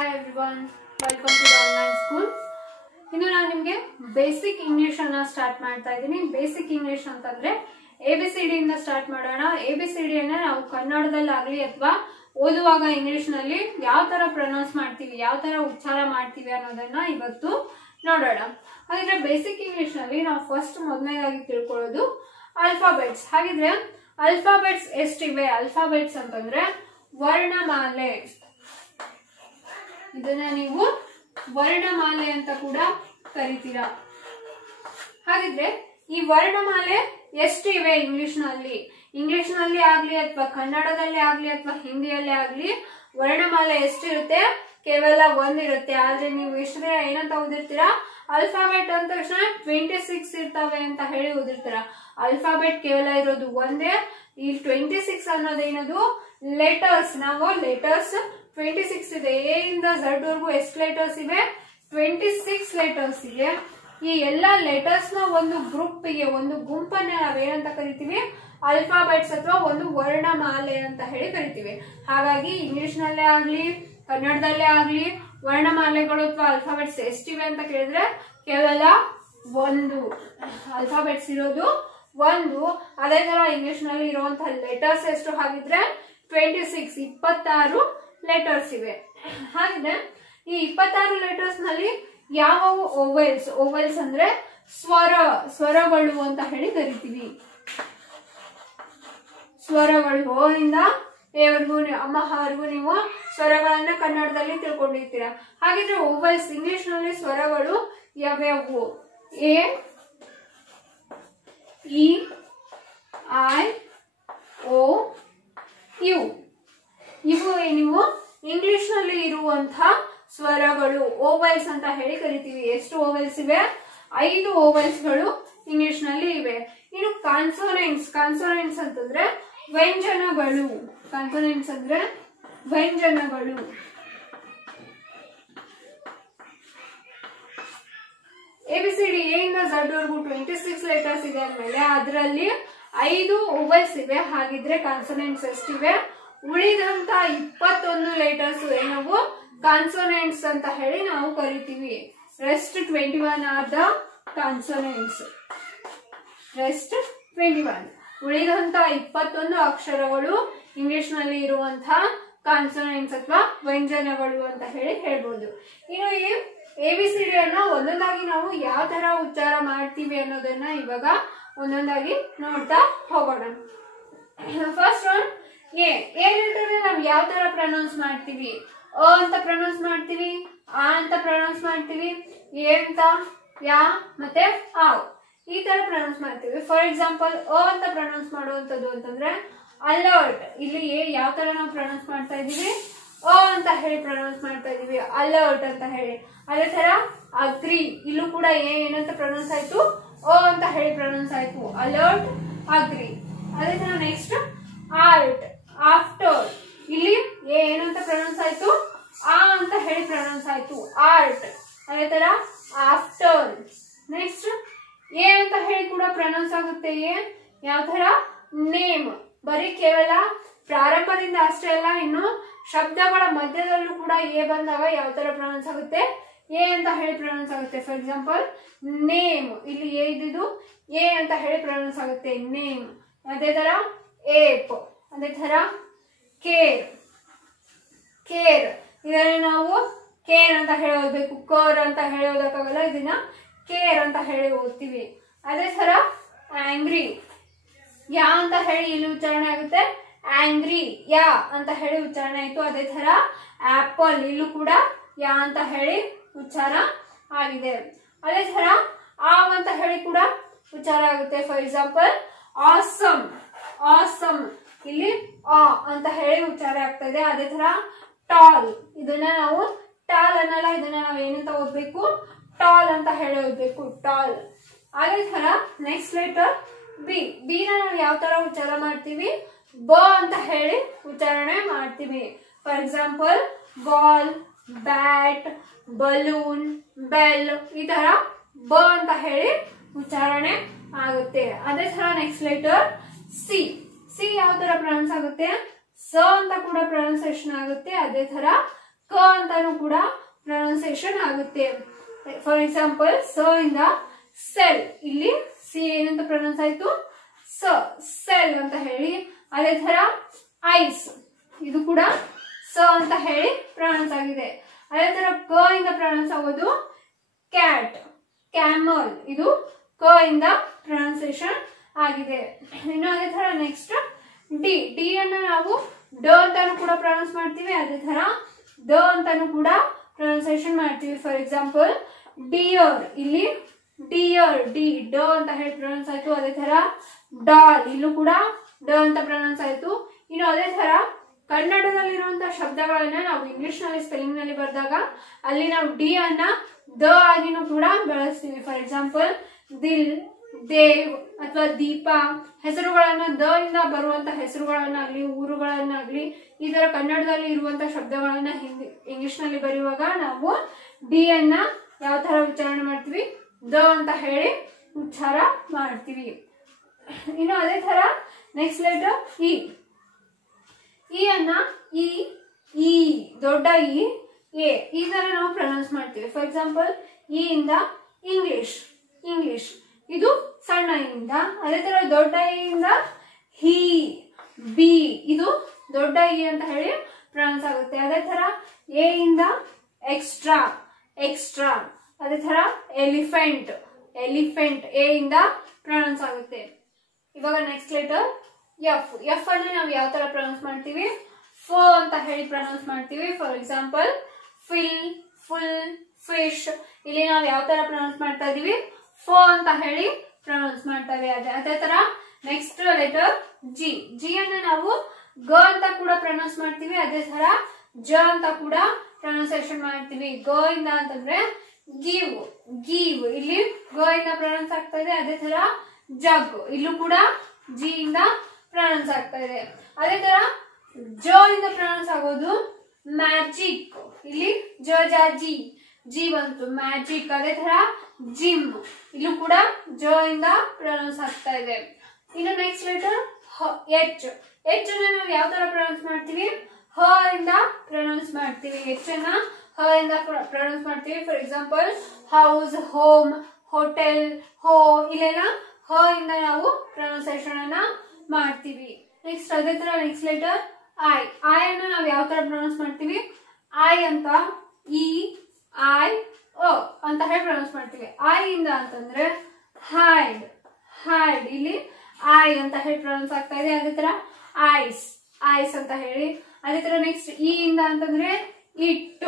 Hi everyone, welcome to the online school. ಇನ್ನು ನಾನು ನಿಮಗೆ ಬೇಸಿಕ್ ಇಂಗ್ಲಿಷ್ ಅನ್ನ ಸ್ಟಾರ್ಟ್ ಮಾಡ್ತಾ ಇದ್ದೀನಿ. ಬೇಸಿಕ್ ಇಂಗ್ಲಿಷ್ ಅಂತಂದ್ರೆ ABCD ಇಂದ ಸ್ಟಾರ್ಟ್ ಮಾಡೋಣ. ABCD ಅನ್ನ ನಾವು ಕನ್ನಡದಲ್ಲಿ ಆಗಲಿ ಅಥವಾ ಓದುವಾಗ ಇಂಗ್ಲಿಷ್ ನಲ್ಲಿ ಯಾವ ತರ ಪ್ರೊನೌನ್ಸ್ ಮಾಡ್ತೀವಿ, ಯಾವ ತರ ಉಚ್ಚಾರ ಮಾಡ್ತೀವಿ ಅನ್ನೋದನ್ನ ಇವತ್ತು ನೋಡೋಣ. ಹಾಗಿದ್ರೆ ಬೇಸಿಕ್ ಇಂಗ್ಲಿಷ್ ನಲ್ಲಿ ನಾವು ಫಸ್ಟ್ ಮೊದಲನೇದಾಗಿ ತಿಳ್ಕೊಳ್ಳೋದು ಆಲ್ಫಾಬೆಟ್ಸ್. ಹಾಗಿದ್ರೆ ಆಲ್ಫಾಬೆಟ್ಸ್ ಎಷ್ಟಿವೆ? ಆಲ್ಫಾಬೆಟ್ಸ್ ಅಂತಂದ್ರೆ ವರ್ಣಮಾಲೆ. ಇದನ್ನ ನೀವು ವರ್ಣಮಾಲೆ ಅಂತ ಕೂಡ ಕರಿತೀರಾ. ಹಾಗಿದ್ರೆ ಈ ವರ್ಣಮಾಲೆ ಎಷ್ಟಿವೆ ಇಂಗ್ಲಿಷ್ ನಲ್ಲಿ ಆಗ್ಲಿ ಅಥವಾ ಕನ್ನಡದಲ್ಲಿ ಆಗ್ಲಿ ಅಥವಾ ಹಿಂದಿಯಲ್ಲಿ ಆಗ್ಲಿ ವರ್ಣಮಾಲೆ ಎಷ್ಟಿರುತ್ತೆ? ಕೇವಲ ಒಂದಿರುತ್ತೆ. ಆದ್ರೆ ನೀವು ಎಷ್ಟು ದಿನ ಏನಂತ ಓದಿರ್ತೀರಾ? ಅಲ್ಫಾಬೆಟ್ ಅಂದ ತಕ್ಷಣ 26 ಇರ್ತವೆ ಅಂತ ಹೇಳಿ ಓದಿರ್ತೀರಾ. ಅಲ್ಫಾಬೆಟ್ ಕೇವಲ ಇರೋದು ಒಂದೇ. ಈ 26 ಅನ್ನೋದೇನದು ಲೆಟರ್ಸ್. ನಾವು ಲೆಟರ್ಸ್ 26 ಇದೆ. ಎ ಇಂದ ಝಡ್ ವರ್ಗು ಎಷ್ಟು ಲೆಟರ್ಸ್ ಇವೆ? 26 ಲೆಟರ್ಸ್ ಇದೆ. ಈ ಎಲ್ಲಾ ಲೆಟರ್ಸ್ ನ ಒಂದು ಗ್ರೂಪ್ಗೆ, ಒಂದು ಗುಂಪನ್ನ ನಾವೇನಂತ ಕರಿತೀವಿ? ಅಲ್ಫಾಬೆಟ್ಸ್ ಅಥವಾ ಒಂದು ವರ್ಣಮಾಲೆ ಅಂತ ಹೇಳಿ ಕರಿತೀವಿ. ಹಾಗಾಗಿ ಇಂಗ್ಲಿಷ್ ನಲ್ಲೇ ಆಗ್ಲಿ ಕನ್ನಡದಲ್ಲೇ ಆಗ್ಲಿ ವರ್ಣಮಾಲೆಗಳು ಅಥವಾ ಅಲ್ಫಾಬೆಟ್ಸ್ ಎಷ್ಟಿವೆ ಅಂತ ಕೇಳಿದ್ರೆ ಕೇವಲ ಒಂದು. ಅಲ್ಫಾಬೆಟ್ಸ್ ಇರೋದು ಒಂದು. ಅದೇ ತರ ಇಂಗ್ಲಿಷ್ ನಲ್ಲಿ ಇರುವಂತಹ ಲೆಟರ್ಸ್ ಎಷ್ಟು? ಹಾಗಿದ್ರೆ 26 ಲೆಟರ್ಸ್ ಇವೆ. ಹಾಗಿದ್ರೆ ಈ 26 ಲೆಟರ್ಸ್ ನಲ್ಲಿ ಯಾವ ಓವೆಲ್ಸ್? ಓವೆಲ್ಸ್ ಅಂದ್ರೆ ಸ್ವರಗಳು ಅಂತ ಹೇಳಿ ಕರಿತೀವಿ. ಸ್ವರಗಳು ಓ ಇಂದ ಎವರೆಗೂ ಅಮ್ಮವರೆಗೂ ನೀವು ಸ್ವರಗಳನ್ನ ಕನ್ನಡದಲ್ಲಿ ತಿಳ್ಕೊಂಡಿರ್ತೀರಾ. ಹಾಗಿದ್ರೆ ಓವೆಲ್ಸ್ ಇಂಗ್ಲಿಷ್ ನಲ್ಲಿ ಸ್ವರಗಳು ಯಾವ್ಯಾವು? A, E, I, O, U. ಇವು ನೀವು ಇಂಗ್ಲಿಷ್ ನಲ್ಲಿ ಇರುವಂತಹ ಸ್ವರಗಳು ಓವೆಲ್ಸ್ ಅಂತ ಹೇಳಿ ಕರಿತೀವಿ. ಎಷ್ಟು ಓವೆಲ್ಸ್ ಇವೆ? 5 ಓವೆಲ್ಸ್ ಗಳು ಇಂಗ್ಲಿಷ್ ನಲ್ಲಿ ಇವೆ. ಇನ್ನು ಕಾನ್ಸೋನೆಂಟ್ಸ್ ಅಂತಂದ್ರೆ ವ್ಯಂಜನಗಳು. ಕಾನ್ಸೋನೆಂಟ್ಸ್ ಅಂದ್ರೆ ವ್ಯಂಜನಗಳು. ABCD ಎ ಇಂದ ಝಡ್ ವರ್ಗು 26 ಲೆಟರ್ಸ್ ಇದೆ ಅಂದ್ಮೇಲೆ ಅದರಲ್ಲಿ 5 ಓವೆಲ್ಸ್ ಇವೆ. ಹಾಗಿದ್ರೆ ಕಾನ್ಸೋನೆಂಟ್ಸ್ ಎಷ್ಟಿವೆ? ಉಳಿದಂತ 21 ಲೆಟರ್ಸ್ ಏನವು ಕಾನ್ಸೋನೆಂಟ್ಸ್ ಅಂತ ಹೇಳಿ ನಾವು ಕರಿತೀವಿ. Rest 21 are the consonants. Rest 21. ಉಳಿದಂತ 21 ಅಕ್ಷರಗಳು ಇಂಗ್ಲಿಷ್ ನಲ್ಲಿ ಇರುವಂತಹ ಕಾನ್ಸೋನೆಂಟ್ಸ್ ಅಥವಾ ವ್ಯಂಜನಗಳು ಅಂತ ಹೇಳಿ ಹೇಳ್ಬೋದು. ಇನ್ನು ಈ ABCD ಅನ್ನ ಒಂದೊಂದಾಗಿ ನಾವು ಯಾವ ತರ ಉಚ್ಚಾರ ಮಾಡ್ತೀವಿ ಅನ್ನೋದನ್ನ ಇವಾಗ ಒಂದೊಂದಾಗಿ ನೋಡ್ತಾ ಹೋಗೋಣ. First one A. ಲೆಟರ್ ನಾವು ಯಾವ ತರ ಪ್ರೊನೌನ್ಸ್ ಮಾಡ್ತೀವಿ? ಅ ಅಂತ ಪ್ರೊನೌನ್ಸ್ ಮಾಡ್ತೀವಿ, ಆ ಅಂತ ಪ್ರೊನೌನ್ಸ್ ಮಾಡ್ತೀವಿ, ಎ ಅಂತ, ಯಾ ಮತ್ತೆ ಆವ್ ಈ ತರ ಪ್ರೊನೌನ್ಸ್ ಮಾಡ್ತೀವಿ. ಫಾರ್ ಎಕ್ಸಾಂಪಲ್ ಅ ಅಂತ ಪ್ರೊನೌನ್ಸ್ ಮಾಡುವಂತದ್ದು ಅಂತಂದ್ರೆ ಅಲರ್ಟ್. ಇಲ್ಲಿ ಎ ಯಾವ ತರ ನಾವು ಪ್ರೊನೌನ್ಸ್ ಮಾಡ್ತಾ ಇದೀವಿ? ಅ ಅಂತ ಹೇಳಿ ಪ್ರೊನೌನ್ಸ್ ಮಾಡ್ತಾ ಇದೀವಿ, ಅಲರ್ಟ್ ಅಂತ ಹೇಳಿ. ಅದೇ ತರ ಅಗ್ರಿ, ಇಲ್ಲೂ ಕೂಡ ಎ ಏನಂತ ಪ್ರೊನೌನ್ಸ್ ಆಯ್ತು? ಅ ಅಂತ ಹೇಳಿ ಪ್ರೊನೌನ್ಸ್ ಆಯ್ತು, ಅಲರ್ಟ್, ಅಗ್ರಿ. ಅದೇ ತರ ನೆಕ್ಸ್ಟ್ ಆರ್ಟ್, ಆಫ್ಟರ್. ಇಲ್ಲಿ ಎ ಏನಂತ ಪ್ರೊನೌನ್ಸ್ ಆಯ್ತು? ಆ ಅಂತ ಹೇಳಿ ಪ್ರೊನೌನ್ಸ್ ಆಯ್ತು, ಆರ್ಟ್. ಅದೇ ತರ ಆಫ್ಟರ್. ನೆಕ್ಸ್ಟ್ ಎ ಅಂತ ಹೇಳಿ ಕೂಡ ಪ್ರೊನೌನ್ಸ್ ಆಗುತ್ತೆ. ಎ ಯಾವ ತರ? ನೇಮ್. ಬರೀ ಕೇವಲ ಪ್ರಾರಂಭದಿಂದ ಅಷ್ಟೇ ಅಲ್ಲ, ಇನ್ನು ಶಬ್ದಗಳ ಮಧ್ಯದಲ್ಲೂ ಕೂಡ ಎ ಬಂದಾಗ ಯಾವ ತರ ಪ್ರೊನೌನ್ಸ್ ಆಗುತ್ತೆ? ಎ ಅಂತ ಹೇಳಿ ಪ್ರೊನೌನ್ಸ್ ಆಗುತ್ತೆ. ಫಾರ್ ಎಕ್ಸಾಂಪಲ್ ನೇಮ್, ಇಲ್ಲಿ ಎ ಇದ್ದಿದ್ದು ಎ ಅಂತ ಹೇಳಿ ಪ್ರೊನೌನ್ಸ್ ಆಗುತ್ತೆ, ನೇಮ್. ಅದೇ ತರ ಏಪ್. ಅದೇ ತರ ಕೇರ್. ಇದನ್ನ ನಾವು ಕೇರ್ ಅಂತ ಹೇಳಿ ಓದ್ಬೇಕು, ಕರ್ ಅಂತ ಹೇಳಿ ಓದಕ್ಕಾಗಲ್ಲ, ಇದನ್ನ ಕೇರ್ ಅಂತ ಹೇಳಿ ಓದ್ತೀವಿ. ಅದೇ ತರ ಆಂಗ್ರಿ, ಯಾ ಅಂತ ಹೇಳಿ ಇಲ್ಲಿ ಉಚ್ಚಾರಣೆ ಆಗುತ್ತೆ, ಆಂಗ್ರಿ, ಯಾ ಅಂತ ಹೇಳಿ ಉಚ್ಚಾರಣೆ ಆಯ್ತು. ಅದೇ ತರ ಆಪಲ್, ಇಲ್ಲೂ ಕೂಡ ಯಾ ಅಂತ ಹೇಳಿ ಉಚ್ಚಾರ ಆಗಿದೆ. ಅದೇ ತರ ಆವ್ ಅಂತ ಹೇಳಿ ಕೂಡ ಉಚ್ಚಾರ ಆಗುತ್ತೆ. ಫಾರ್ ಎಕ್ಸಾಂಪಲ್ ಆಸಮ್, ಇಲ್ಲಿ ಆ ಅಂತ ಹೇಳಿ ಉಚ್ಚಾರ ಆಗ್ತಾ ಇದೆ. ಅದೇ ತರ ಟಾಲ್, ಇದನ್ನ ನಾವು ಟಾಲ್ ಅನ್ನಲ್ಲ, ಇದನ್ನ ನಾವು ಏನಂತ ಓದ್ಬೇಕು? ಟಾಲ್ ಅಂತ ಹೇಳಿ ಓದ್ಬೇಕು, ಟಾಲ್. ಅದೇ ತರ ನೆಕ್ಸ್ಟ್ ಲೆಟರ್ ಬಿ. ನ ನಾವು ಯಾವ ತರ ಉಚ್ಚಾರ ಮಾಡ್ತೀವಿ? ಬ ಅಂತ ಹೇಳಿ ಉಚ್ಚಾರಣೆ ಮಾಡ್ತೀವಿ. For example ball, bat, balloon, bell, ಈ ತರ ಬ ಅಂತ ಹೇಳಿ ಉಚ್ಚಾರಣೆ ಆಗುತ್ತೆ. ಅದೇ ತರ ನೆಕ್ಸ್ಟ್ ಲೆಟರ್ ಸಿ. ಯಾವ ತರ ಪ್ರೊನೌನ್ಸ್ ಆಗುತ್ತೆ? ಸ ಅಂತ ಕೂಡ ಪ್ರೊನೌನ್ಸಿಯೇಷನ್ ಆಗುತ್ತೆ. ಅದೇ ತರ ಕ ಅಂತಾನು ಕೂಡ ಪ್ರೊನೌನ್ಸಿಯೇಷನ್ ಆಗುತ್ತೆ. ಫಾರ್ ಎಕ್ಸಾಂಪಲ್ ಸ ಇಂದ ಸೆಲ್, ಇಲ್ಲಿ ಸಿ ಏನಂತ ಪ್ರೊನೌನ್ಸ್ ಆಯ್ತು, ಸ ಸೆಲ್ ಅಂತ ಹೇಳಿ. ಅದೇ ತರ ಐಸ್, ಇದು ಕೂಡ ಸ ಅಂತ ಹೇಳಿ ಪ್ರೊನೌನ್ಸ್ ಆಗಿದೆ. ಅದೇ ತರ ಕ ಇಂದ ಪ್ರೊನೌನ್ಸ್ ಆಗೋದು ಕ್ಯಾಟ್, ಕ್ಯಾಮಲ್, ಇದು ಕ ಇಂದ ಪ್ರೊನೌನ್ಸಿಯೇಷನ್ ಆಗಿದೆ. ಇನ್ನು ಅದೇ ತರ ನೆಕ್ಸ್ಟ್ ಡಿ, ಡಿ ಅನ್ನ ನಾವು ಡ ಅಂತಾನು ಕೂಡ ಪ್ರೊನೌನ್ಸ್ ಮಾಡ್ತೀವಿ, ಅದೇ ತರ ದ ಅಂತಾನು ಕೂಡ ಪ್ರೊನೌನ್ಸಿಯೇಷನ್ ಮಾಡ್ತೀವಿ. ಫಾರ್ ಎಕ್ಸಾಂಪಲ್ ಡಿಯರ್, ಇಲ್ಲಿ ಡಿಯರ್, ಡಿ ಡ ಅಂತ ಹೇಳಿ ಪ್ರೊನೌನ್ಸ್ ಆಯ್ತು. ಅದೇ ತರ ಡಾಲ್, ಇಲ್ಲೂ ಕೂಡ ಡ ಅಂತ ಪ್ರೊನೌನ್ಸ್ ಆಯ್ತು. ಇನ್ನು ಅದೇ ತರ ಕನ್ನಡದಲ್ಲಿರುವಂತಹ ಶಬ್ದಗಳನ್ನ ನಾವು ಇಂಗ್ಲಿಷ್ ನಲ್ಲಿ ಸ್ಪೆಲ್ಲಿಂಗ್ ನಲ್ಲಿ ಬರೆದಾಗ ಅಲ್ಲಿ ನಾವು ಡಿ ಅನ್ನ ದ ಆಗಿನೂ ಕೂಡ ಬಳಸ್ತೀವಿ. ಫಾರ್ ಎಕ್ಸಾಂಪಲ್ ದಿಲ್, ದೇವ್ ಅಥವಾ ದೀಪ, ಹೆಸರುಗಳನ್ನ ದ ಇಂದ ಬರುವಂತ ಹೆಸರುಗಳನ್ನಾಗ್ಲಿ ಊರುಗಳನ್ನಾಗ್ಲಿ ಈ ತರ ಕನ್ನಡದಲ್ಲಿ ಇರುವಂತಹ ಶಬ್ದಗಳನ್ನ ಇಂಗ್ಲಿಷ್ ನಲ್ಲಿ ಬರೆಯುವಾಗ ನಾವು ಡಿ ಅನ್ನ ಯಾವ ತರ ಉಚ್ಚಾರಣೆ ಮಾಡ್ತೀವಿ, ದ ಅಂತ ಹೇಳಿ ಉಚ್ಚಾರ ಮಾಡ್ತೀವಿ. ಇನ್ನು ಅದೇ ತರ ನೆಕ್ಸ್ಟ್ ಲೆಟರ್ ಇ, ಇ ಅನ್ನ ಇ, ಈ ದೊಡ್ಡ ಇ, ಎ ಈ ತರ ನಾವು ಪ್ರೊನೌನ್ಸ್ ಮಾಡ್ತೀವಿ. ಫಾರ್ ಎಕ್ಸಾಂಪಲ್ ಇ ಇಂದ ಇಂಗ್ಲಿಷ್, ಇಂಗ್ಲಿಷ್ ಇದು ಸಣ್ಣ ಇಂದ. ಅದೇ ತರ ದೊಡ್ಡ ಇಂದ ಹಿ, ಬಿ ಇದು ದೊಡ್ಡ ಇ ಅಂತ ಹೇಳಿ ಪ್ರೊನೌನ್ಸ್ ಆಗುತ್ತೆ. ಅದೇ ತರ ಎ ಇಂದ ಎಕ್ಸ್ಟ್ರಾ, ಎಕ್ಸ್ಟ್ರಾ. ಅದೇ ತರ ಎಲಿಫೆಂಟ್, ಎಲಿಫೆಂಟ್ ಎ ಇಂದ ಪ್ರೊನೌನ್ಸ್ ಆಗುತ್ತೆ. ಇವಾಗ ನೆಕ್ಸ್ಟ್ ಲೆಟರ್ ಎಫ್, ಎಫ್ ಅನ್ನ ನಾವು ಯಾವ ತರ ಪ್ರೊನೌನ್ಸ್ ಮಾಡ್ತೀವಿ, ಫ ಅಂತ ಹೇಳಿ ಪ್ರೊನೌನ್ಸ್ ಮಾಡ್ತೀವಿ. For example fill, full, fish, ಇಲ್ಲಿ ನಾವು ಯಾವ ತರ ಪ್ರೊನೌನ್ಸ್ ಮಾಡ್ತಾ ಇದೀವಿ, ಫ ಅಂತ ಹೇಳಿ ಪ್ರೊನೌನ್ಸ್ ಮಾಡ್ತೇವೆ. ಅದೇ ತರ ನೆಕ್ಸ್ಟ್ ಲೆಟರ್ ಜಿ, ಜಿ ಅನ್ನ ನಾವು ಗ ಅಂತ ಕೂಡ ಪ್ರೊನೌನ್ಸ್ ಮಾಡ್ತೀವಿ. ಅದೇ ತರ ಜ ಅಂತ ಕೂಡ ಪ್ರೊನೌನ್ಸಿಯೇಷನ್ ಮಾಡ್ತೀವಿ. ಗ ಇಂದ ಅಂತಂದ್ರೆ ಗಿವ್, ಗಿವ್ ಇಲ್ಲಿ ಗ ಇಂದ ಪ್ರೊನೌನ್ಸ್ ಆಗ್ತಾ ಇದೆ. ಅದೇ ತರ ಜಗ್, ಇಲ್ಲೂ ಕೂಡ ಜಿ ಇಂದ ಪ್ರೊನೌನ್ಸ್ ಆಗ್ತಾ ಇದೆ. ಅದೇ ತರ ಜ ಇಂದ ಪ್ರೊನೌನ್ಸ್ ಆಗೋದು ಮ್ಯಾಜಿಕ್, ಇಲ್ಲಿ ಜ ಜ ಜಿ, ಜಿ ಬಂತು ಮ್ಯಾಜಿಕ್. ಅದೇ ತರ ಜಿಮ್, ಇಲ್ಲೂ ಕೂಡ ಜ ಇಂದ ಪ್ರೊನೌನ್ಸ್ ಆಗ್ತಾ ಇದೆ. ಇನ್ನು ನೆಕ್ಸ್ಟ್ ಲೆಟರ್ ಎಚ್, ಎಚ್ ಅನ್ನ ನಾವು ಯಾವ ತರ ಪ್ರೊನೌನ್ಸ್ ಮಾಡ್ತೀವಿ, ಹ ಇಂದ ಪ್ರೊನೌನ್ಸ್ ಮಾಡ್ತೀವಿ. ಎಚ್ ಅನ್ನ ಹ ಇಂದ ಪ್ರೊನೌನ್ಸ್ ಮಾಡ್ತೀವಿ. For example house, home, hotel, ಹೋ ಇಲ್ಲೆಲ್ಲ ಹ ಇಂದ ನಾವು ಪ್ರೊನೌನ್ಸಿಯೇಷನ್ ಅನ್ನ ಮಾಡ್ತೀವಿ. ನೆಕ್ಸ್ಟ್ ಅದೇ ತರ ನೆಕ್ಸ್ಟ್ ಲೆಟರ್ ಐ, ಐ ಅನ್ನ ನಾವು ಯಾವ ತರ ಪ್ರೊನೌನ್ಸ್ ಮಾಡ್ತೀವಿ, ಐ ಅಂತ ಇ, ಐ, ಅ ಅಂತ ಹೇಳಿ ಪ್ರೊನೌನ್ಸ್ ಮಾಡ್ತೀವಿ. ಐ ಇಂದ ಅಂತಂದ್ರೆ ಹೈಡ್, ಹೈಡ್ ಇಲ್ಲಿ ಐ ಅಂತ ಹೇಳಿ ಪ್ರೊನೌನ್ಸ್ ಆಗ್ತಾ ಇದೆ. ಅದೇ ತರ ಐಸ್, ಐಸ್ ಅಂತ ಹೇಳಿ. ಅದೇ ತರ ನೆಕ್ಸ್ಟ್ ಇ ಇಂದ ಅಂತಂದ್ರೆ ಇಟ್,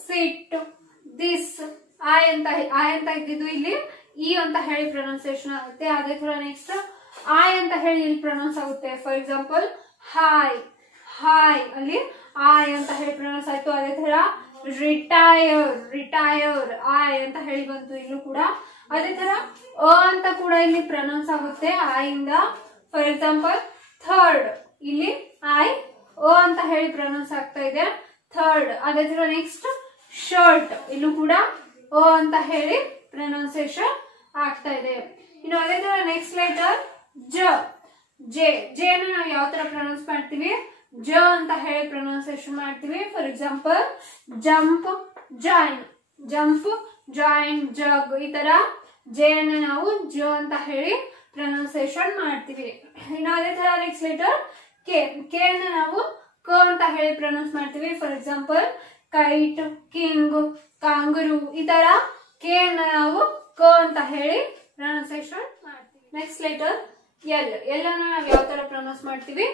ಸಿಟ್, ದಿಸ್, ಐ ಅಂತ ಇದ್ದಿದ್ದು ಇಲ್ಲಿ ಇ ಅಂತ ಹೇಳಿ ಪ್ರೊನೌನ್ಸಿಯೇಷನ್ ಆಗುತ್ತೆ. ಅದೇ ತರ ನೆಕ್ಸ್ಟ್ ಐ ಅಂತ ಹೇಳಿ ಇಲ್ಲಿ ಪ್ರೊನೌನ್ಸ್ ಆಗುತ್ತೆ. ಫಾರ್ ಎಕ್ಸಾಂಪಲ್ ಹಾಯ್, ಹಾಯ್ ಅಲ್ಲಿ ಐ ಅಂತ ಹೇಳಿ ಪ್ರೊನೌನ್ಸ್ ಆಯ್ತು. ಅದೇ ತರ ರಿಟೈರ್, ರಿಟೈರ್ ಐ ಅಂತ ಹೇಳಿ ಬಂತು ಇಲ್ಲೂ ಕೂಡ. ಅದೇ ತರ ಅ ಅಂತ ಕೂಡ ಇಲ್ಲಿ ಪ್ರೊನೌನ್ಸ್ ಆಗುತ್ತೆ ಐ ಇಂದ. ಫಾರ್ ಎಕ್ಸಾಂಪಲ್ ಥರ್ಡ್, ಇಲ್ಲಿ ಐ ಅ ಅಂತ ಹೇಳಿ ಪ್ರೊನೌನ್ಸ್ ಆಗ್ತಾ ಇದೆ ಥರ್ಡ್. ಅದೇ ತರ ನೆಕ್ಸ್ಟ್ ಶರ್ಟ್, ಇಲ್ಲೂ ಕೂಡ ಅ ಅಂತ ಹೇಳಿ ಪ್ರೊನೌನ್ಸಿಯೇಷನ್ ಆಗ್ತಾ ಇದೆ. ಇನ್ನು ಅದೇ ತರ ನೆಕ್ಸ್ಟ್ ಲೆಟರ್ ಜ, ಜೆ, ಜೆ ಅನ್ನು ನಾವು ಯಾವ ತರ ಪ್ರೊನೌನ್ಸ್ ಮಾಡ್ತೀವಿ, ಜ ಅಂತ ಹೇಳಿ ಪ್ರೊನೌನ್ಸಿಯೇಷನ್ ಮಾಡ್ತೀವಿ. For example jump, join, jump, join, jug ಈ ತರ ಜೆ ಅನ್ನ ನಾವು ಜ ಅಂತ ಹೇಳಿ ಪ್ರೊನೌನ್ಸಿಯೇಷನ್ ಮಾಡ್ತೀವಿ. ಇನ್ನು ಅದೇ ತರ ನೆಕ್ಸ್ಟ್ ಲೆಟರ್ ಕೆ, ಕೆ ಅನ್ನ ನಾವು ಕ ಅಂತ ಹೇಳಿ ಪ್ರೊನೌನ್ಸ್ ಮಾಡ್ತೀವಿ. For example kite, king, kangaroo ಈ ತರ ಕೆ ಅನ್ನ ನಾವು ಕ ಅಂತ ಹೇಳಿ ಪ್ರೊನೌನ್ಸಿಯೇಷನ್ ಮಾಡ್ತೀವಿ. ನೆಕ್ಸ್ಟ್ ಲೆಟರ್ ಎಲ್, ಎಲ್ ಅನ್ನ ನಾವು ಯಾವ ತರ ಪ್ರೊನೌನ್ಸ್ ಮಾಡ್ತೀವಿ,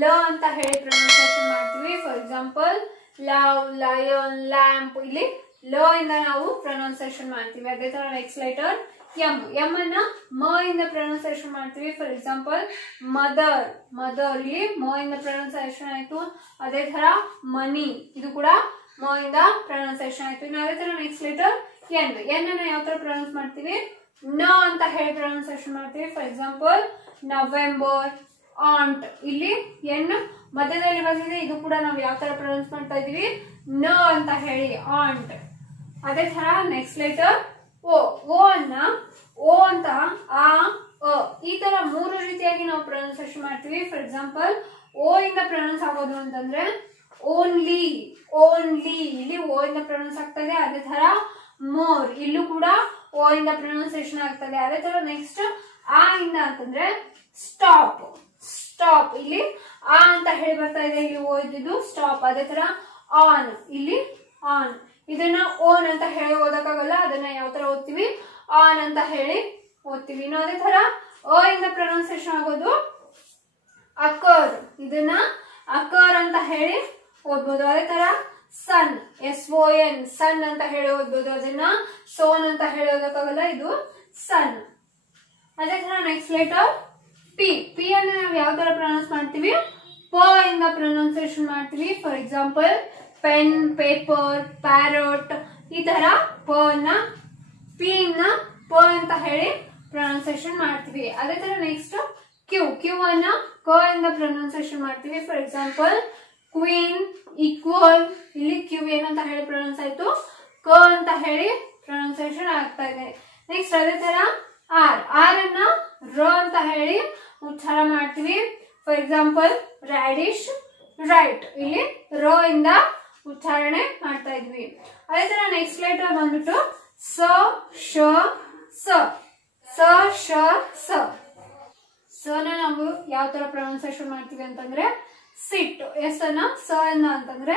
ಲ ಅಂತ ಹೇಳಿ ಪ್ರೊನೌನ್ಸಿಯೇಷನ್ ಮಾಡ್ತೀವಿ. For example love, lion, lamp ಇಲ್ಲಿ ಲ ಇಂದ ನಾವು ಪ್ರೊನೌನ್ಸಿಯೇಷನ್ ಮಾಡ್ತೀವಿ. ಅದೇ ತರ ನೆಕ್ಸ್ಟ್ ಲೆಟರ್ ಎಂ, ಎಂ ಅನ್ನ ಮ ಇಂದ ಪ್ರೊನೌನ್ಸಿಯೇಷನ್ ಮಾಡ್ತೀವಿ. ಫಾರ್ ಎಕ್ಸಾಂಪಲ್ ಮದರ್, ಮದರ್ ಇಲ್ಲಿ ಮ ಇಂದ ಪ್ರೊನೌನ್ಸಿಯೇಷನ್ ಆಯ್ತು. ಅದೇ ತರ ಮನಿ, ಇದು ಕೂಡ ಮ ಇಂದ ಪ್ರೊನೌನ್ಸಿಯೇಷನ್ ಆಯ್ತು. ಇನ್ನು ಅದೇ ತರ ನೆಕ್ಸ್ಟ್ ಲೆಟರ್ ಎನ್, ಎನ್ ಅನ್ನ ಯಾವ ತರ ಪ್ರೊನೌನ್ಸ್ ಮಾಡ್ತೀವಿ, ನ ಅಂತ ಹೇಳಿ ಪ್ರೊನೌನ್ಸಿಯೇಷನ್ ಮಾಡ್ತೀವಿ. ಫಾರ್ ಎಕ್ಸಾಂಪಲ್ ನವೆಂಬರ್, ಆಂಟ್ ಇಲ್ಲಿ ಎನ್ ಮಧ್ಯದಲ್ಲಿ ಬಂದಿದೆ, ಇದು ಕೂಡ ನಾವು ಯಾವ ತರ ಪ್ರೊನೌನ್ಸ್ ಮಾಡ್ತಾ ಇದೀವಿ, ನ ಅಂತ ಹೇಳಿ ಆಂಟ್. ಅದೇ ತರ ನೆಕ್ಸ್ಟ್ ಲೆಟರ್ ಓ, ಓ ಅನ್ನ ಓ ಅಂತ ಆ, ಅ ಈ ತರ ಮೂರು ರೀತಿಯಾಗಿ ನಾವು ಪ್ರೊನೌನ್ಸಿಯೇಷನ್ ಮಾಡ್ತೀವಿ. ಫಾರ್ ಎಕ್ಸಾಂಪಲ್ ಓ ಇಂದ ಪ್ರೊನೌನ್ಸ್ ಆಗೋದು ಅಂತಂದ್ರೆ ಓನ್ಲಿ, ಓನ್ಲಿ ಇಲ್ಲಿ ಓ ಇಂದ ಪ್ರೊನೌನ್ಸ್ ಆಗ್ತದೆ. ಅದೇ ತರ ಮೋರ್ ಇಲ್ಲೂ ಕೂಡ ಓ ಇಂದ ಪ್ರೊನೌನ್ಸಿಯೇಷನ್ ಆಗ್ತದೆ. ಅದೇ ತರ ನೆಕ್ಸ್ಟ್ ಆ ಇಂದ ಅಂತಂದ್ರೆ ಸ್ಟಾಪ್. ಸ್ಟಾಪ್ ಇಲ್ಲಿ ಆ ಅಂತ ಹೇಳಿ ಬರ್ತಾ ಇದೆ, ಇಲ್ಲಿ ಓ ಇದ್ದಿದ್ದು ಸ್ಟಾಪ್. ಅದೇ ತರ ಆನ್ ಇಲ್ಲಿ ಆನ್, ಇದನ್ನ ಓನ್ ಅಂತ ಹೇಳಿ ಓದಕ್ಕಾಗಲ್ಲ, ಅದನ್ನ ಯಾವ ತರ ಓದ್ತೀವಿ ಆನ್ ಅಂತ ಹೇಳಿ ಓದ್ತೀವಿ. ಇನ್ನು ಅದೇ ತರ ಅ ಇಂದ ಪ್ರೊನೌನ್ಸಿಯೇಷನ್ ಆಗೋದು ಅಕರ್, ಇದನ್ನ ಅಕರ್ ಅಂತ ಹೇಳಿ ಓದ್ಬೋದು. ಅದೇ ತರ ಸನ್ SON ಸನ್ ಅಂತ ಹೇಳಿ ಓದ್ಬೋದು, ಅದನ್ನ ಸೋನ್ ಅಂತ ಹೇಳಿ ಓದಕ್ಕಾಗಲ್ಲ, ಇದು ಸನ್. ಅದೇ ತರ ನೆಕ್ಸ್ಟ್ ಲೆಟರ್ ಪಿ. ಪಿ ಅನ್ನ ನಾವು ಯಾವ ತರ ಪ್ರೊನೌನ್ಸ್ ಮಾಡ್ತೀವಿ, ಪ ಇಂದ ಪ್ರೊನೌನ್ಸಿಯೇಷನ್ ಮಾಡ್ತೀವಿ. For example pen, paper, parrot, ಈ ತರ ಪ ನ ಪಿ ನ ಪ ಅಂತ ಹೇಳಿ ಪ್ರೊನೌನ್ಸಿಯೇಷನ್ ಮಾಡ್ತೀವಿ. ಅದೇ ತರ ನೆಕ್ಸ್ಟ್ ಕ್ಯೂ. ಕ್ಯೂ ಅನ್ನ ಕ ಇಂದ ಪ್ರೊನೌನ್ಸಿಯೇಷನ್ ಮಾಡ್ತೀವಿ. ಫಾರ್ ಎಕ್ಸಾಂಪಲ್ ಕ್ವೀನ್, ಈಕ್ವಲ್, ಇಲ್ಲಿ ಕ್ಯೂ ಏನಂತ ಹೇಳಿ ಪ್ರೊನೌನ್ಸ್ ಆಯ್ತು, ಕ ಅಂತ ಹೇಳಿ ಪ್ರೊನೌನ್ಸಿಯೇಷನ್ ಆಗ್ತಾ ಇದೆ. ನೆಕ್ಸ್ಟ್ ಅದೇ ತರ ಆರ್. ಆರ್ ಅನ್ನ ರ ಅಂತ ಹೇಳಿ ಉಚ್ಚಾರ ಮಾಡ್ತೀವಿ. ಫಾರ್ ಎಕ್ಸಾಂಪಲ್ ರ್ಯಾಡಿಶ್, ರೈಟ್, ಇಲ್ಲಿ ರ ಇಂದ ಉಚ್ಚಾರಣೆ ಮಾಡ್ತಾ ಇದ್ವಿ. ಅದೇ ತರ ನೆಕ್ಸ್ಟ್ ಲೆಟರ್ ಬಂದ್ಬಿಟ್ಟು ಸ, ಶ, ಸ. ಸ, ಶ, ಸ. ನ ನಾವು ಯಾವ ತರ ಪ್ರೊನೌನ್ಸಿಯೇಷನ್ ಮಾಡ್ತೀವಿ ಅಂತಂದ್ರೆ ಸಿಟ್. ಎಸ್ ಅನ್ನ ಸ ಅನ್ನ ಅಂತಂದ್ರೆ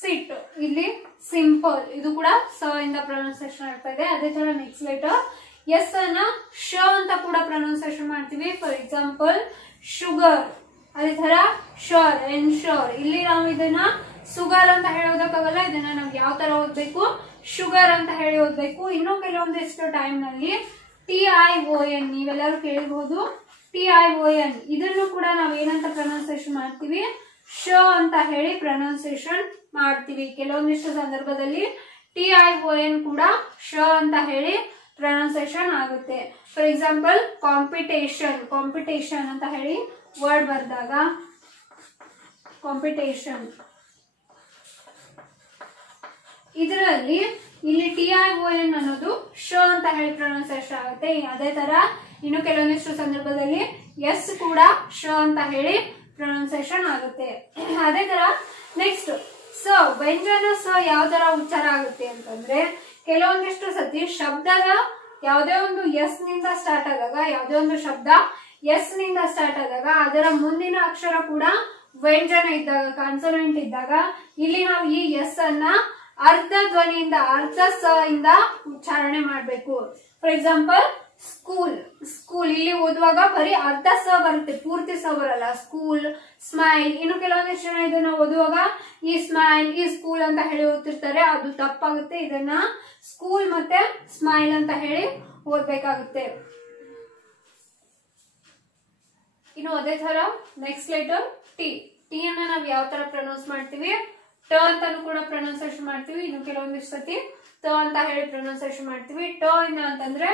ಸಿಟ್, ಇಲ್ಲಿ ಸಿಂಪಲ್, ಇದು ಕೂಡ ಸ ಇಂದ ಪ್ರೊನೌನ್ಸಿಯೇಷನ್ ಆಗ್ತಾ ಇದೆ. ಅದೇ ತರ ನೆಕ್ಸ್ಟ್ ಲೆಟರ್ ಎಸ್ ಅನ್ನ ಶ ಅಂತ ಕೂಡ ಪ್ರೊನೌನ್ಸಿಯೇಷನ್ ಮಾಡ್ತೀವಿ. ಫಾರ್ ಎಕ್ಸಾಂಪಲ್ ಶುಗರ್, ಅದೇ ತರ ಶೋರ್, ಎನ್ಶೋರ್, ಇಲ್ಲಿ ನಾವು ಇದನ್ನ ಸುಗರ್ ಅಂತ ಹೇಳೋದಕ್ಕಾಗಲ್ಲ, ಇದನ್ನ ನಾವು ಯಾವ ತರ ಓದ್ಬೇಕು, ಶುಗರ್ ಅಂತ ಹೇಳಿ ಓದ್ಬೇಕು. ಇನ್ನು ಕೆಲವೊಂದಿಷ್ಟು ಟೈಮ್ ನಲ್ಲಿ TION, ನೀವೆಲ್ಲರೂ ಕೇಳಿಬಹುದು TION, ಇದನ್ನು ಕೂಡ ನಾವು ಏನಂತ ಪ್ರೊನೌನ್ಸಿಯೇಷನ್ ಮಾಡ್ತೀವಿ, ಶ ಅಂತ ಹೇಳಿ ಪ್ರೊನೌನ್ಸಿಯೇಷನ್ ಮಾಡ್ತೀವಿ. ಕೆಲವೊಂದಿಷ್ಟು ಸಂದರ್ಭದಲ್ಲಿ TION ಕೂಡ ಶ ಅಂತ ಹೇಳಿ ಪ್ರೊನೌನ್ಸಿಯೇಷನ್ ಆಗುತ್ತೆ. ಫಾರ್ ಎಕ್ಸಾಂಪಲ್ ಕಾಂಪಿಟೇಷನ್, ಕಾಂಪಿಟೇಷನ್ ಅಂತ ಹೇಳಿ ವರ್ಡ್ ಬರೆದಾಗ ಕಾಂಪಿಟೇಷನ್, ಇದರಲ್ಲಿ ಇಲ್ಲಿ TION ಅನ್ನೋದು ಶ ಅಂತ ಹೇಳಿ ಪ್ರೊನೌನ್ಸಿಯೇಷನ್ ಆಗುತ್ತೆ. ಅದೇ ತರ ಇನ್ನು ಕೆಲವೊಂದಿಷ್ಟು ಸಂದರ್ಭದಲ್ಲಿ ಎಸ್ ಕೂಡ ಶ ಅಂತ ಹೇಳಿ ಪ್ರೊನೌನ್ಸಿಯೇಷನ್ ಆಗುತ್ತೆ. ಅದೇ ತರ ನೆಕ್ಸ್ಟ್ ಸ. ವ್ಯಂಜನ ಸ ಯಾವ ತರ ಉಚ್ಚಾರ ಆಗುತ್ತೆ ಅಂತಂದ್ರೆ ಕೆಲವೊಂದಿಷ್ಟು ಸತಿ ಶಬ್ದದ ಯಾವುದೇ ಒಂದು ಎಸ್ ನಿಂದ ಸ್ಟಾರ್ಟ್ ಆದಾಗ, ಯಾವುದೇ ಒಂದು ಶಬ್ದ ಎಸ್ ನಿಂದ ಸ್ಟಾರ್ಟ್ ಆದಾಗ ಅದರ ಮುಂದಿನ ಅಕ್ಷರ ಕೂಡ ವ್ಯಂಜನ ಇದ್ದಾಗ, ಕಾನ್ಸೋನೆಂಟ್ ಇದ್ದಾಗ, ಇಲ್ಲಿ ನಾವು ಈ ಎಸ್ ಅನ್ನ ಅರ್ಧ ಧ್ವನಿಯಿಂದ, ಅರ್ಧ ಸ ಇಂದ ಉಚ್ಚಾರಣೆ ಮಾಡಬೇಕು. For example school. ಸ್ಕೂಲ್ ಇಲ್ಲಿ ಓದುವಾಗ ಬರೀ ಅರ್ಧ ಸ ಬರುತ್ತೆ, ಪೂರ್ತಿ ಸ ಬರಲ್ಲ. ಸ್ಕೂಲ್, ಸ್ಮೈಲ್, ಇನ್ನು ಕೆಲವೊಂದಿಷ್ಟು ಜನ ಇದನ್ನ ಓದುವಾಗ ಈ ಸ್ಮೈಲ್, ಈ ಸ್ಕೂಲ್ ಅಂತ ಹೇಳಿ ಓದ್ತಿರ್ತಾರೆ, ಅದು ತಪ್ಪಾಗುತ್ತೆ. ಇದನ್ನ ಸ್ಕೂಲ್ ಮತ್ತೆ ಸ್ಮೈಲ್ ಅಂತ ಹೇಳಿ ಓದ್ಬೇಕಾಗುತ್ತೆ. ಇನ್ನು ಅದೇ ತರ ನೆಕ್ಸ್ಟ್ ಲೆಟರ್ ಟಿ. ಟಿ ಅನ್ನ ನಾವು ಯಾವ ತರ ಪ್ರೊನೌನ್ಸ್ ಮಾಡ್ತೀವಿ, ಟ ಅಂತಾನು ಕೂಡ ಪ್ರೊನೌನ್ಸಿಯೇಷನ್ ಮಾಡ್ತೀವಿ. ಇನ್ನು ಕೆಲವೊಂದಿಷ್ಟು ಸತಿ ತ ಅಂತ ಹೇಳಿ ಪ್ರೊನೌನ್ಸಿಯೇಷನ್ ಮಾಡ್ತೀವಿ. ಟ ಇಂದ ಅಂತಂದ್ರೆ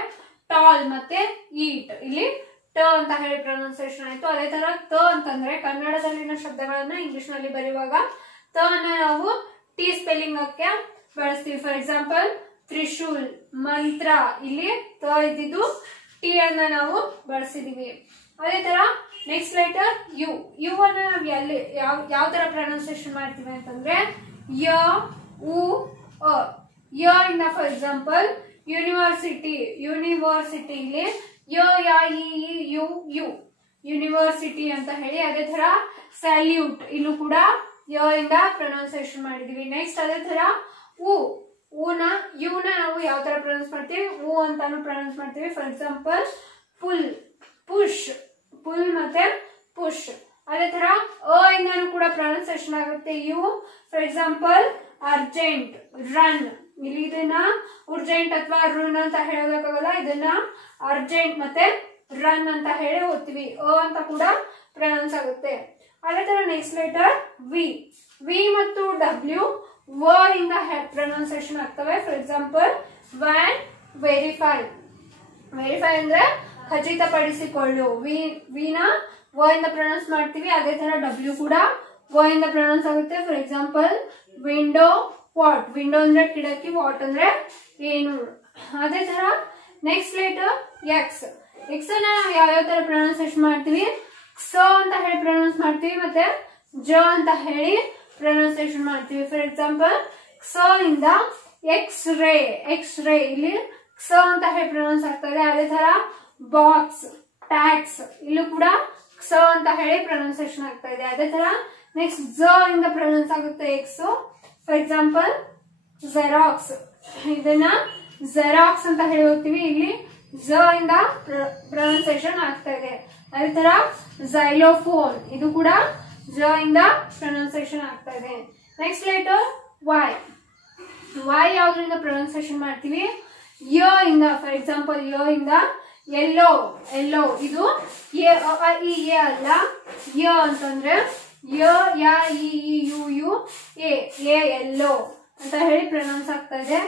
ಟಾಲ್ ಮತ್ತೆ ಈಟ್, ಇಲ್ಲಿ ಟ ಅಂತ ಹೇಳಿ ಪ್ರೊನೌನ್ಸಿಯೇಷನ್ ಆಯ್ತು. ಅದೇ ತರ ತ ಅಂತಂದ್ರೆ ಕನ್ನಡದಲ್ಲಿನ ಶಬ್ದಗಳನ್ನ ಇಂಗ್ಲಿಷ್ ನಲ್ಲಿ ಬರೆಯುವಾಗ ತ ಅನ್ನ ನಾವು ಟಿ ಸ್ಪೆಲ್ಲಿಂಗ್ ಗೆ ಬಳಸ್ತೀವಿ. ಫಾರ್ ಎಕ್ಸಾಂಪಲ್ ತ್ರಿಶೂಲ್, ಮಂತ್ರ, ಇಲ್ಲಿ ತ ಇದ್ದಿದ್ದು ಟಿ ಅನ್ನ ನಾವು ಬಳಸಿದೀವಿ. ಅದೇ ತರ ನೆಕ್ಸ್ಟ್ ಲೆಟರ್ ಯು. ಯು ಅನ್ನ ನಾವು ಎಲ್ಲಿ ಯಾವ ತರ ಪ್ರೊನೌನ್ಸಿಯೇಷನ್ ಮಾಡ್ತೀವಿ ಅಂತಂದ್ರೆ ಯ, ಉ, ಅ. ಯ ಇಂದ ಫಾರ್ ಎಕ್ಸಾಂಪಲ್ ಯೂನಿವರ್ಸಿಟಿ, ಯೂನಿವರ್ಸಿಟಿ, ಇಲ್ಲಿ ಯ, ಯ, ಇ, ಯು, ಯು, ಯೂನಿವರ್ಸಿಟಿ ಅಂತ ಹೇಳಿ. ಅದೇ ತರ ಸ್ಯಾಲ್ಯೂಟ್, ಇಲ್ಲೂ ಕೂಡ ಯ ಇಂದ ಪ್ರೊನೌನ್ಸಿಯೇಷನ್ ಮಾಡಿದೀವಿ. ನೆಕ್ಸ್ಟ್ ಅದೇ ತರ ಉ. ಯುನ ನಾವು ಯಾವ ತರ ಪ್ರೊನೌನ್ಸ್ ಮಾಡ್ತೀವಿ, ಉ ಅಂತಾನು ಪ್ರೊನೌನ್ಸ್ ಮಾಡ್ತೀವಿ. For example pull, push, pull ಮತ್ತೆ ಪುಷ್. ಅದೇ ತರ ಅ ಇಂದಾನು ಕೂಡ ಪ್ರೊನೌನ್ಸಿಯೇಷನ್ ಆಗುತ್ತೆ U. For example urgent, run, ಇಲ್ಲಿ ಇದನ್ನ ಉರ್ಜೆಂಟ್ ಅಥವಾ ರನ್ ಅಂತ ಹೇಳೋದಕ್ಕಾಗಲ್ಲ, ಇದನ್ನ ಅರ್ಜೆಂಟ್ ಮತ್ತೆ ರನ್ ಅಂತ ಹೇಳಿ ಓದ್ತೀವಿ. ಅ ಅಂತ ಕೂಡ ಪ್ರೊನೌನ್ಸ್ ಆಗುತ್ತೆ. ಅದೇ ತರ ನೆಕ್ಸ್ಟ್ ಲೆಟರ್ ವಿ. ವಿ ಮತ್ತು ಡಬ್ಲ್ಯೂ ವ ಇಂದ ಪ್ರೊನೌನ್ಸಿಯೇಷನ್ ಆಗ್ತವೆ. For example van, verify. Verify ಅಂದ್ರೆ ಖಚಿತಪಡಿಸಿಕೊಳ್ಳು. ವಿನ ವ ಇಂದ ಪ್ರೊನೌನ್ಸ್ ಮಾಡ್ತೀವಿ. ಅದೇ ತರ ಡಬ್ಲ್ಯೂ ಕೂಡ ವ ಇಂದ ಪ್ರೊನೌನ್ಸ್ ಆಗುತ್ತೆ. For example window, what. Window ಅಂದ್ರೆ ಕಿಡಕಿ, ವಾಟ್ ಅಂದ್ರೆ ಏನು. ಅದೇ ತರ ನೆಕ್ಸ್ಟ್ ಲೆಟರ್ ಎಕ್ಸ್. ಎಕ್ಸ್ ಅನ್ನ ನಾವು ಯಾವ ತರ ಪ್ರೊನೌನ್ಸಿಯೇಷನ್ ಮಾಡ್ತೀವಿ, ಸ ಅಂತ ಹೇಳಿ ಪ್ರೊನೌನ್ಸ್ ಮಾಡ್ತೀವಿ, ಮತ್ತೆ ಜ ಅಂತ ಹೇಳಿ ಪ್ರೊನೌನ್ಸಿಯೇಷನ್ ಮಾಡ್ತೀವಿ. ಫಾರ್ ಎಕ್ಸಾಂಪಲ್ ಕ್ಸ ಇಂದ ಎಕ್ಸ್ ರೇ ಇಲ್ಲಿ ಕ್ಸ ಅಂತ ಹೇಳಿ ಪ್ರೊನೌನ್ಸ್ ಆಗ್ತಾ ಇದೆ. ಅದೇ ತರ ಬಾಕ್ಸ್, ಟ್ಯಾಕ್ಸ್ ಇಲ್ಲೂ ಕೂಡ ಕ್ಸ ಅಂತ ಹೇಳಿ ಪ್ರೊನೌನ್ಸಿಯೇಷನ್ ಆಗ್ತಾ ಇದೆ. ಅದೇ ತರ ನೆಕ್ಸ್ಟ್ ಝ ಇಂದ ಪ್ರೊನೌನ್ಸ್ ಆಗುತ್ತೆ ಎಕ್ಸ್. ಫಾರ್ ಎಕ್ಸಾಂಪಲ್ ಜೆರಾಕ್ಸ್, ಇದನ್ನ ಜೆರಾಕ್ಸ್ ಅಂತ ಹೇಳಿ ಹೋಗ್ತೀವಿ, ಇಲ್ಲಿ ಝ ಇಂದ ಪ್ರೊನೌನ್ಸಿಯೇಷನ್ ಆಗ್ತಾ ಇದೆ. ಅದೇ ತರ ಝೈಲೋಫೋನ್, ಇದು ಕೂಡ ಝ ಇಂದ ಪ್ರೊನೌನ್ಸಿಯೇಷನ್ ಆಗ್ತಾ ಇದೆ. Next letter Y. ವೈ ಯಾವ್ದ್ರಿಂದ ಪ್ರೊನೌನ್ಸಿಯೇಷನ್ ಮಾಡ್ತೀವಿ? ಯ ಇಂದ. ಫಾರ್ ಎಕ್ಸಾಂಪಲ್ ಯ ಇಂದ ಎಲ್ಲೋ, ಇದು ಎ ಅಲ್ಲ, ಯ ಅಂತಂದ್ರೆ ಯ ಯ ಇ ಯು ಯು ಎ ಎಲ್ಲೋ ಅಂತ ಹೇಳಿ ಪ್ರೊನೌನ್ಸ್ ಆಗ್ತಾ ಇದೆ.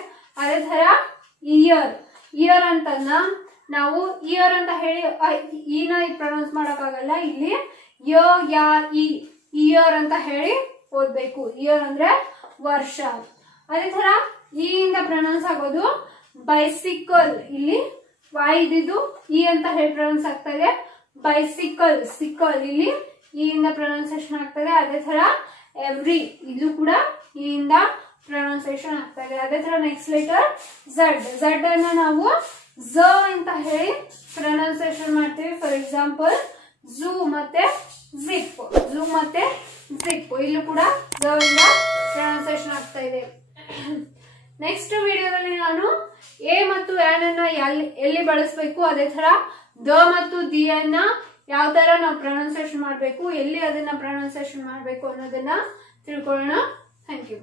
ಅದೇ ತರ ಇಯರ್ ಅಂತನ್ನ ನಾವು ಇಯರ್ ಅಂತ ಹೇಳಿ ಇನ ಪ್ರೊನೌನ್ಸ್ ಮಾಡಕ್ಕಾಗಲ್ಲ, ಇಲ್ಲಿ ಯ ಯ ಇಯರ್ ಅಂತ ಹೇಳಿ ಓದ್ಬೇಕು. ಇಯರ್ ಅಂದ್ರೆ ವರ್ಷ. ಅದೇ ತರ ಇ ಇಂದ ಪ್ರೊನೌನ್ಸ್ ಆಗೋದು ಬೈಸಿಕಲ್, ಇಲ್ಲಿ ವಾಯ್ ಇದ್ದು ಇ ಅಂತ ಹೇಳಿ ಪ್ರೊನೌನ್ಸ್ ಆಗ್ತಾ ಇದೆ. ಬೈಸಿಕಲ್, ಸಿಕಲ್ ಇಲ್ಲಿ ಇ ಇಂದ ಪ್ರೊನೌನ್ಸಿಯೇಷನ್ ಆಗ್ತಾ ಇದೆ. ಅದೇ ತರ ಎವ್ರಿ, ಇದು ಕೂಡ ಇ ಇಂದ ಪ್ರೊನೌನ್ಸಿಯೇಷನ್ ಆಗ್ತಾ ಇದೆ. ಅದೇ ತರ ನೆಕ್ಸ್ಟ್ ಲೆಟರ್ ಝಡ್ ಅನ್ನ ನಾವು ಝ ಅಂತ ಹೇಳಿ ಪ್ರೊನೌನ್ಸಿಯೇಷನ್ ಮಾಡ್ತೀವಿ. ಫಾರ್ ಎಕ್ಸಾಂಪಲ್ ಝೂ ಮತ್ತೆ ಜಿಪ್, ಇಲ್ಲೂ ಕೂಡ ಝ ಇಂದ ಪ್ರೊನೌನ್ಸಿಯೇಷನ್ ಆಗ್ತಾ ಇದೆ. ನೆಕ್ಸ್ಟ್ ವಿಡಿಯೋದಲ್ಲಿ ನಾನು ಎ ಮತ್ತು ಆನ್ ಅನ್ನ ಎಲ್ಲಿ ಬಳಸಬೇಕು, ಅದೇ ತರ ದ ಮತ್ತು ದಿ ಅನ್ನ ಯಾವ ತರ ನಾವು ಪ್ರೊನೌನ್ಸಿಯೇಷನ್ ಮಾಡಬೇಕು, ಎಲ್ಲಿ ಅದನ್ನ ಪ್ರೊನೌನ್ಸಿಯೇಷನ್ ಮಾಡಬೇಕು ಅನ್ನೋದನ್ನ ತಿಳ್ಕೊಳ್ಳೋಣ. Thank you.